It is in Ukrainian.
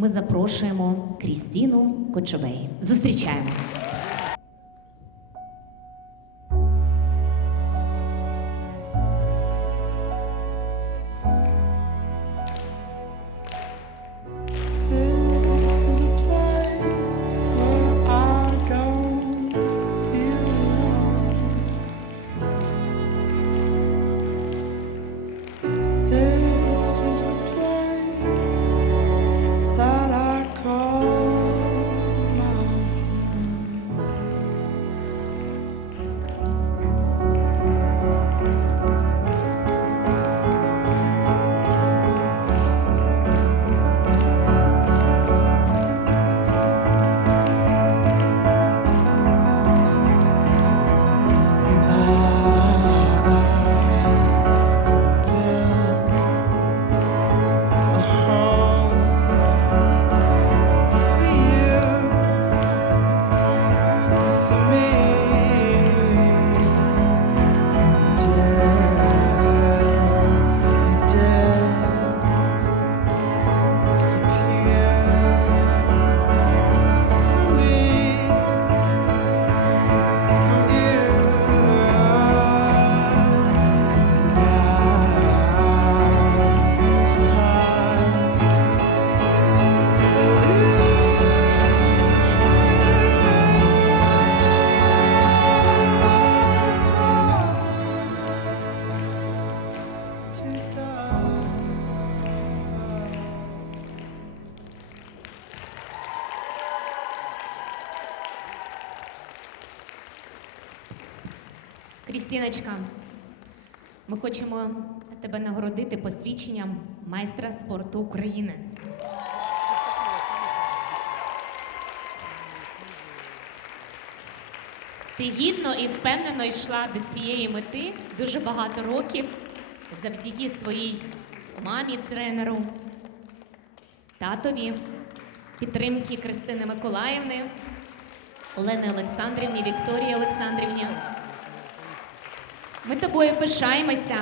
ми запрошуємо Крістіну Кочубей. Зустрічаємо. Ah. Крістіночка, ми хочемо тебе нагородити посвідченням майстра спорту України. Ти гідно і впевнено йшла до цієї мети дуже багато років завдяки своїй мамі, тренеру, татові, підтримки Кристини Миколаївни, Олени Олександрівні, Вікторії Олександрівні. Ми тобою пишаємося.